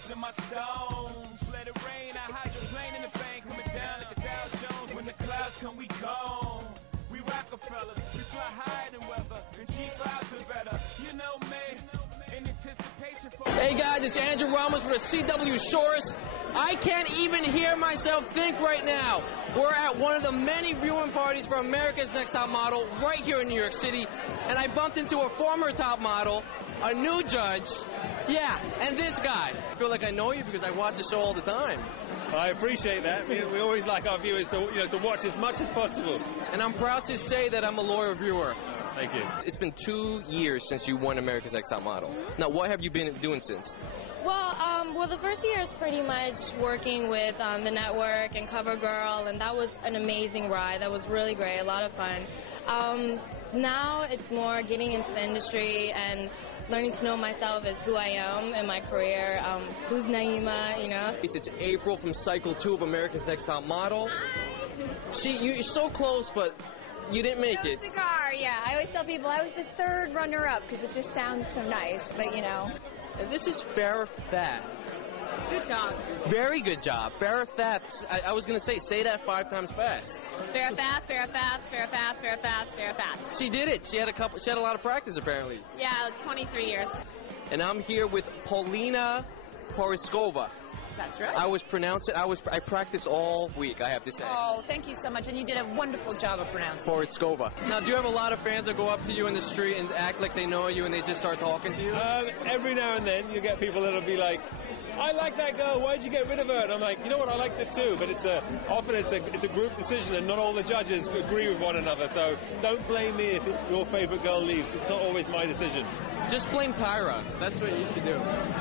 miles in my stones. Let it rain, I hydroplane in the bank, coming down like the Dow Jones. When the clouds come, we gone. We Rockefellers, we fly higher than weather, and cheap clouds are better. You know me, in anticipation for... Hey guys, it's Andrew Ramos for the CW Shores. I can't even hear myself think right now. We're at one of the many viewing parties for America's Next Top Model right here in New York City, and I bumped into a former top model, a new judge, yeah, and this guy. I feel like I know you because I watch the show all the time. I appreciate that. We always like our viewers to watch as much as possible. And I'm proud to say that I'm a loyal viewer. Thank you. It's been 2 years since you won America's Next Top Model. Now, what have you been doing since? Well, the first year is pretty much working with the network and CoverGirl, and that was an amazing ride. That was really great, a lot of fun. Now it's more getting into the industry and learning to know myself as who I am in my career, who's Naima, you know. It's April from Cycle 2 of America's Next Top Model. You're so close, but you didn't make it. Cigar, yeah. I always tell people I was the third runner-up because it just sounds so nice, but you know. And this is Farah Fath. Good job. Very good job. Farah Fath. I was going to say that 5 times fast. Farah Fath, Farah Fath, Farah Fath, Farah Fath, Farah Fath. She did it. She had a lot of practice apparently. Yeah, 23 years. And I'm here with Paulina Porizkova. That's right. I practiced all week, I have to say. Oh, thank you so much, and you did a wonderful job of pronouncing. Porizkova. Now, do you have a lot of fans that go up to you in the street and act like they know you and they just start talking to you? Every now and then you get people that'll be like, I like that girl, why'd you get rid of her? And I'm like, you know what, I liked it too, but often it's a group decision and not all the judges agree with one another, so don't blame me if your favorite girl leaves. It's not always my decision. Just blame Tyra. That's what you should do.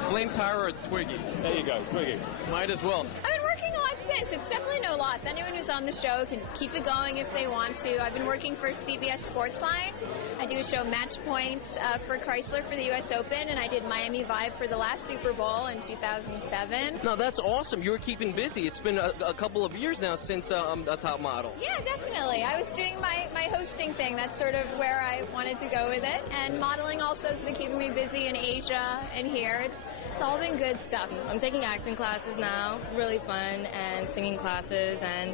Blame Tyra or Twiggy. There you go, Twiggy. Might as well. I've been working a lot since. It's definitely no loss. Anyone who's on the show can keep it going if they want to. I've been working for CBS Sportsline. I do a show Match Points for Chrysler for the U.S. Open, and I did Miami Vibe for the last Super Bowl in 2007. No, that's awesome. You're keeping busy. It's been a couple of years now since a top model. Yeah, definitely. I was doing my hosting thing. That's sort of where I wanted to go with it. And modeling also has been keeping me busy in Asia and here. It's all been good stuff. I'm taking acting classes now, really fun, and singing classes, and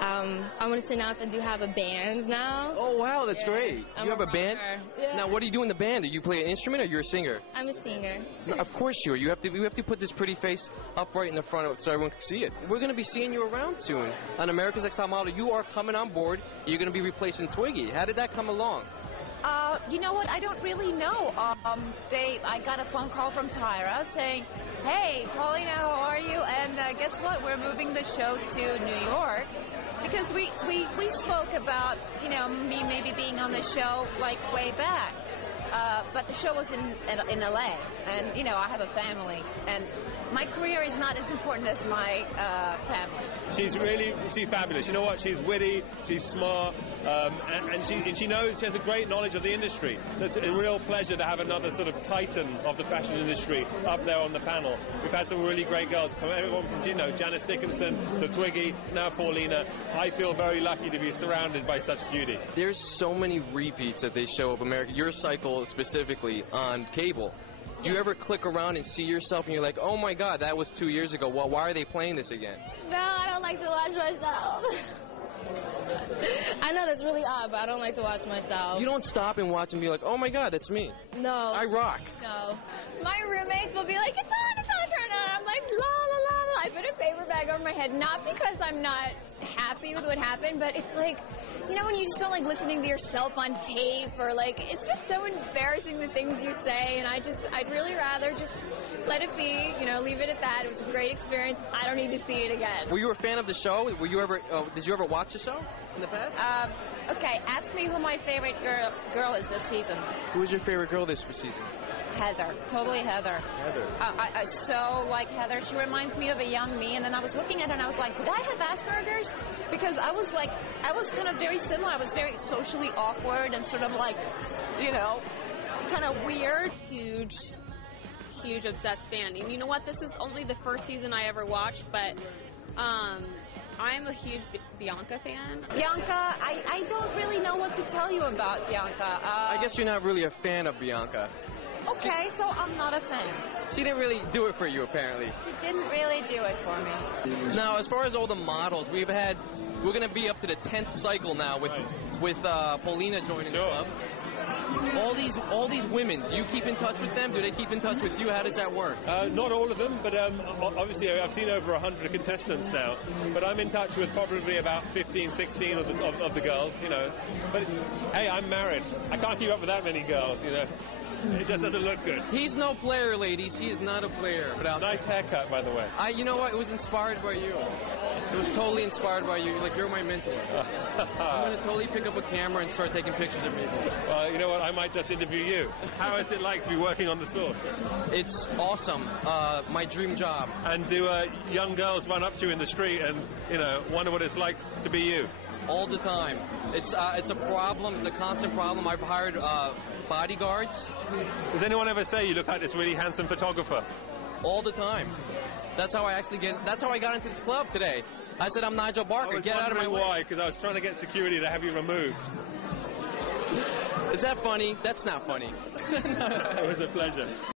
I wanted to announce I do have a band now. Oh wow, that's great. You have a band? Yeah. Now what do you do in the band? Do you play an instrument or you're a singer? I'm a singer. No, of course you are. You have to put this pretty face up right in the front so everyone can see it. We're going to be seeing you around soon. On America's Next Top Model, you are coming on board. You're going to be replacing Twiggy. How did that come along? You know what? I don't really know. I got a phone call from Tyra saying, hey, Paulina, how are you? And guess what? We're moving the show to New York because we spoke about, you know, me maybe being on the show like way back. But the show was in LA, and, you know, I have a family, and my career is not as important as my family. She's fabulous. You know what? She's witty, she's smart, and she knows, she has a great knowledge of the industry. It's a real pleasure to have another sort of titan of the fashion industry up there on the panel. We've had some really great girls, everyone from, you know, Janice Dickinson to Twiggy, now Paulina. I feel very lucky to be surrounded by such beauty. There's so many repeats that they show of America, your cycle specifically, on cable. Do you ever click around and see yourself and you're like, oh my God, that was 2 years ago. Well, why are they playing this again? No, I don't like to watch myself. I know that's really odd, but I don't like to watch myself. You don't stop and watch and be like, oh my God, that's me. No. I rock. No. My roommates will be like, it's on, turn it on. I'm like, la, la, la, la. I put a paper bag over my head, not because I'm not happy with what happened, but it's like, you know, when you just don't like listening to yourself on tape, or like, it's just so embarrassing the things you say, and I'd really rather just let it be, you know, leave it at that. It was a great experience. I don't need to see it again. Were you a fan of the show? Did you ever watch the show in the past? Okay, ask me who my favorite girl is this season. Who was your favorite girl this season? Heather. Totally Heather. Heather. I so like Heather. She reminds me of a young me, and then I was looking at her and I was like, did I have Asperger's? Because I was kind of very similar. I was very socially awkward and sort of like, you know, kind of weird. Huge obsessed fan. And you know what? This is only the first season I ever watched, but I'm a huge Bianca fan. Bianca, I don't really know what to tell you about Bianca. I guess you're not really a fan of Bianca. Okay, so I'm not a fan. She didn't really do it for you, apparently. She didn't really do it for me. Now, as far as all the models, we're going to be up to the 10th cycle now with Paulina joining the club. All these women, do you keep in touch with them? Do they keep in touch with you? How does that work? Not all of them, but obviously I've seen over 100 contestants now. But I'm in touch with probably about 15, 16 of the girls, you know. But hey, I'm married. I can't keep up with that many girls, you know. It just doesn't look good. He's no player, ladies. He is not a player. Nice haircut, by the way. You know what? It was inspired by you. It was totally inspired by you. Like, you're my mentor. I'm going to totally pick up a camera and start taking pictures of me. Well, you know what? I might just interview you. How is it like to be working on the source? It's awesome. My dream job. And do young girls run up to you in the street and, you know, wonder what it's like to be you? All the time. It's a problem. It's a constant problem. I've hired bodyguards. Does anyone ever say you look like this really handsome photographer? All the time. That's how I got into this club today. I said, I'm Nigel Barker. Get out of my way. Why? Because I was trying to get security to have you removed. Is that funny? That's not funny. It was a pleasure.